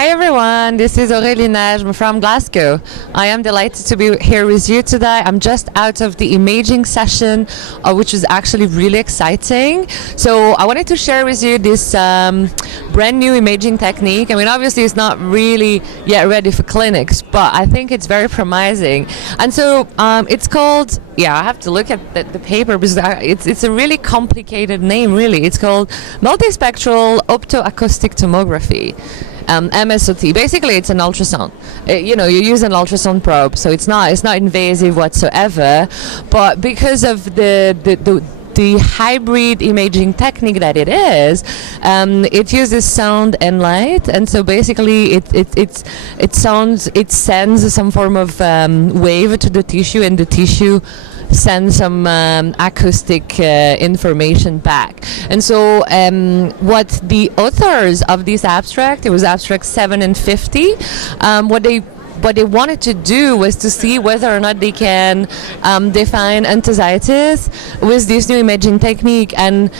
Hi everyone, this is Aurelie Najm from Glasgow. I am delighted to be here with you today. I'm just out of the imaging session, which is actually really exciting. So I wanted to share with you this brand new imaging technique. I mean, obviously it's not really yet ready for clinics, but I think it's very promising. And so it's called, I have to look at the paper because it's a really complicated name, really. It's called multispectral optoacoustic tomography. MSOT. Basically, it's an ultrasound. You use an ultrasound probe, so it's not invasive whatsoever. But because of the hybrid imaging technique that it is, it uses sound and light, and so basically it sends some form of wave to the tissue, and the tissue send some acoustic information back. And so what the authors of this abstract, it was abstract 7 and 50, what they wanted to do was to see whether or not they can define enthesitis with this new imaging technique. And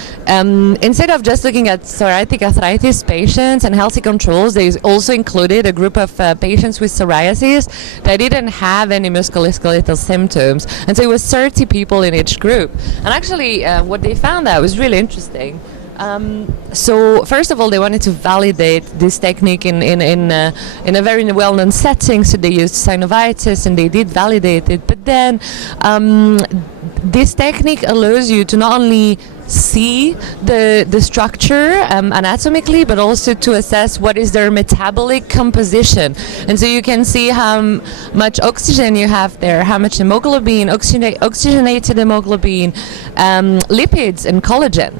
instead of just looking at psoriatic arthritis patients and healthy controls, they also included a group of patients with psoriasis that didn't have any musculoskeletal symptoms. And so it was 30 people in each group. And actually what they found out was really interesting. So first of all, they wanted to validate this technique in a very well-known setting. So they used synovitis, and they did validate it. But then this technique allows you to not only see the structure anatomically, but also to assess what is their metabolic composition. And so you can see how much oxygen you have there, how much hemoglobin, oxygenated hemoglobin, lipids, and collagen.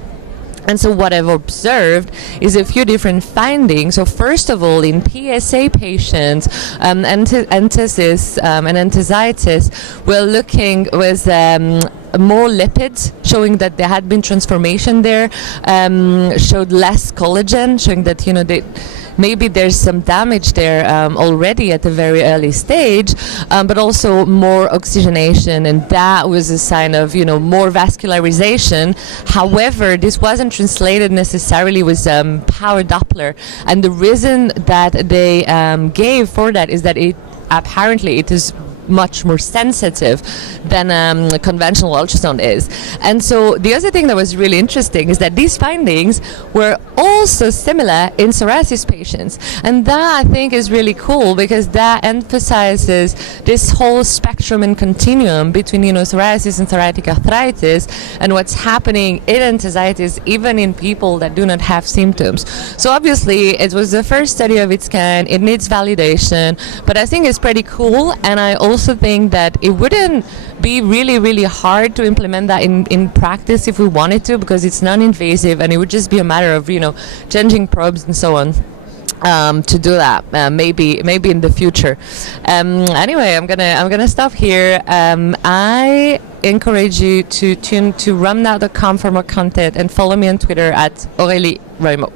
And so what I've observed is a few different findings. So first of all, in PSA patients, enthesis and enthesitis, we're looking with more lipids, showing that there had been transformation there, showed less collagen, showing that maybe there's some damage there already at a very early stage, but also more oxygenation, and that was a sign of more vascularization. However, this wasn't translated necessarily with power Doppler, and the reason that they gave for that is that apparently it is much more sensitive than conventional ultrasound is. And so the other thing that was really interesting is that these findings were also similar in psoriasis patients, and that I think is really cool because that emphasizes this whole spectrum and continuum between psoriasis and psoriatic arthritis, and what's happening in enthesitis even in people that do not have symptoms. So obviously it was the first study of its kind. It needs validation, but I think it's pretty cool, and I also think that it wouldn't be really hard to implement that in practice if we wanted to, because it's non-invasive, and it would just be a matter of changing probes and so on to do that maybe in the future. Anyway, I'm gonna stop here. I encourage you to tune to rumnow.com for more content, and follow me on Twitter at Aurelie Najm.